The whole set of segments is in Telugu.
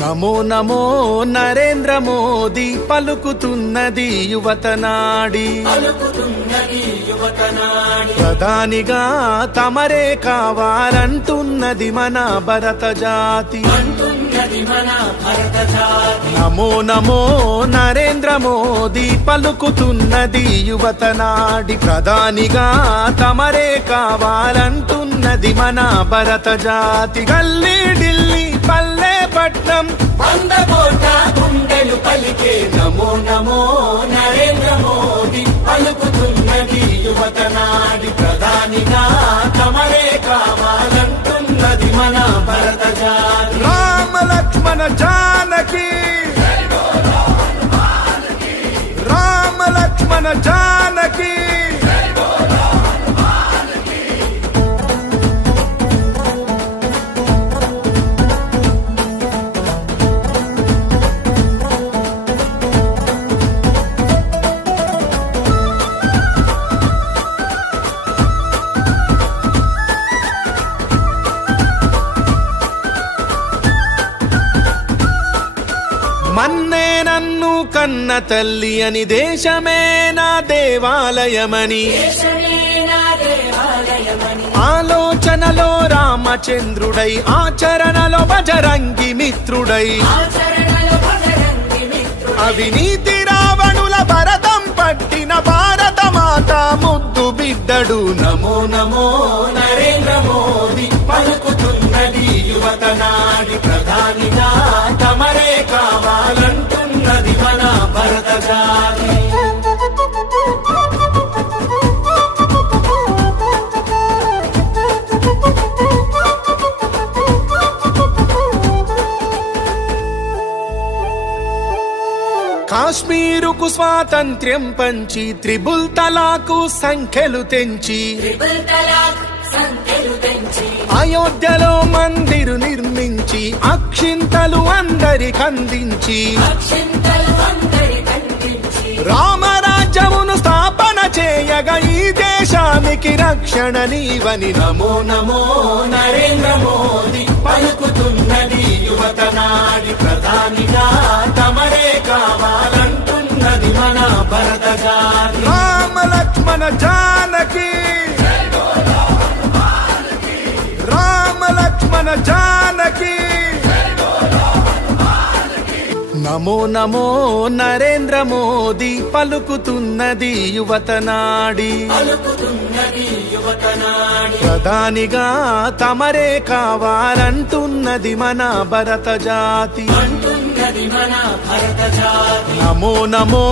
నమో నమో నరేంద్ర మోదీ పలుకుతున్నది యువతనాడి ప్రధానిగా తమరే కావాలంటున్నది మన భరత జాతి. నమో నమో నరేంద్ర మోదీ పలుకుతున్నది యువతనాడి ప్రధానిగా తమరే కావాలంటున్నది మన భరత జాతి. గల్లీ ఢిల్లీ పల్లె పట్నం వందకోట గుండెలు పలికే నమో నమో నరేంద్ర మోదీ పలుకుతున్నది యువతనాడి ప్రధానిగా తమరే కావాలంటున్నది మన భరత జాతి. రామ లక్ష్మణ జానకి రామ లక్ష్మణ జానకి మన్నే నన్ను కన్న తల్లి అని దేశమే నా దేవాలయమని ఆలోచనలో రామచంద్రుడై ఆచరణలో బజరంగి మిత్రుడై అవినీతి రావణుల భరతం పట్టిన భారత మాత ముద్దు బిడ్డడు. నమో నమో నరేంద్ర మోదీ పలుకుతున్నది యువతనాడి ప్రధానిగా తమరే కావాలంటున్నది మన భరత జాతి. కాశ్మీరుకు స్వాతంత్ర్యం పంచి త్రిబుల్ తలాకు సంఖ్యలు తెంచి అయోధ్యలో మందిరు నిర్మించి అక్షింతలు అందరికందించి రామరాజ్యమును స్థాపన చేయగా ఈ దేశానికి రక్షణ నీవని. నమో నమో నరేంద్ర మోదీ పలుకుతున్నది యువతనాడి ప్రధానిగా తమరే కావాలంటున్నది మన భరత జాతి. రామ లక్ష్మణ జానకి రామ లక్ష్మణ జానకి నమో నమో నరేంద్ర మోదీ పలుకుతున్నది యువతనాడి ప్రధానిగా తమరే కావాలంటున్నది మన భరత జాతి. నమో నమో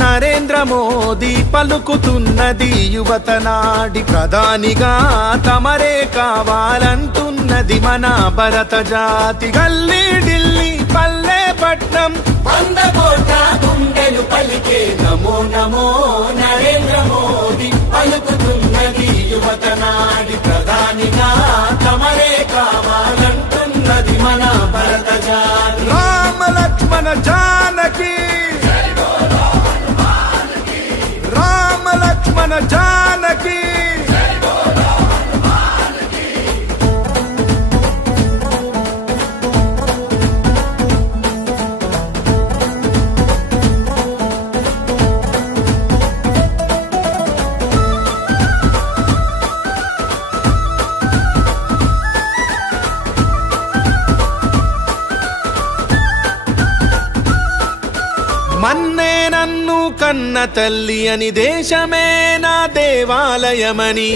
నరేంద్ర మోదీ పలుకుతున్నది యువతనాడి ప్రధానిగా తమరే కావాలంటున్నది మన భరత జాతి. గల్లీ ఢిల్లీ పల్లె పట్నం వందకోట గుండెలు పలికే నమో నమో నరేంద్ర మోదీ పలుకుతున్నది యువతనాడి ప్రధానిగా తమరే కావాలంటున్నది మన భరత జాతి. రామ లక్ష్మణ జానకి రామ లక్ష్మణ జానకి మన్నే నన్ను కన్న తల్లి అని దేశమే నా దేవాలయమని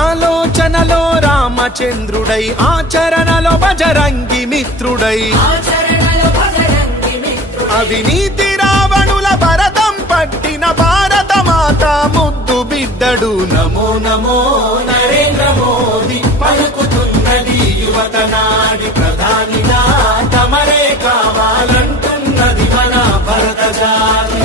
ఆలోచనలో రామచంద్రుడై ఆచరణలో బజరంగి మిత్రుడై అవినీతి రావణుల భరతం పట్టిన భారత మాత ముద్దు బిడ్డడు. నమో నమో నరేంద్ర మోదీ పలుకుతున్నది యువతనాడి ప్రధానిగా తమరే కావాలంటున్నది మన భరత జాతి.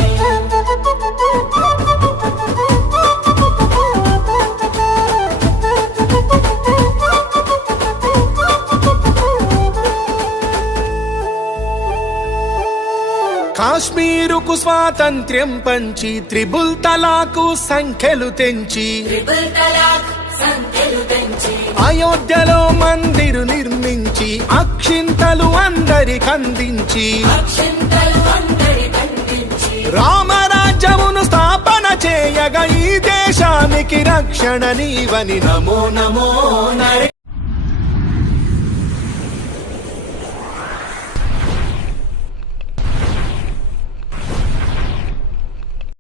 కాశ్మీరుకు స్వాతంత్ర్యం పంచి త్రిబుల్ తలాకు సంఖ్యలు తెంచి సంఖ్యలు తెంచి అయోధ్యలో మందిరు నిర్మించి అక్షింతలు అందరికందించి అక్షింతలు అందరి కందించి రామరాజ్యమును స్థాపన చేయగా ఈ దేశానికి రక్షణ నీవని నమో నమో నరే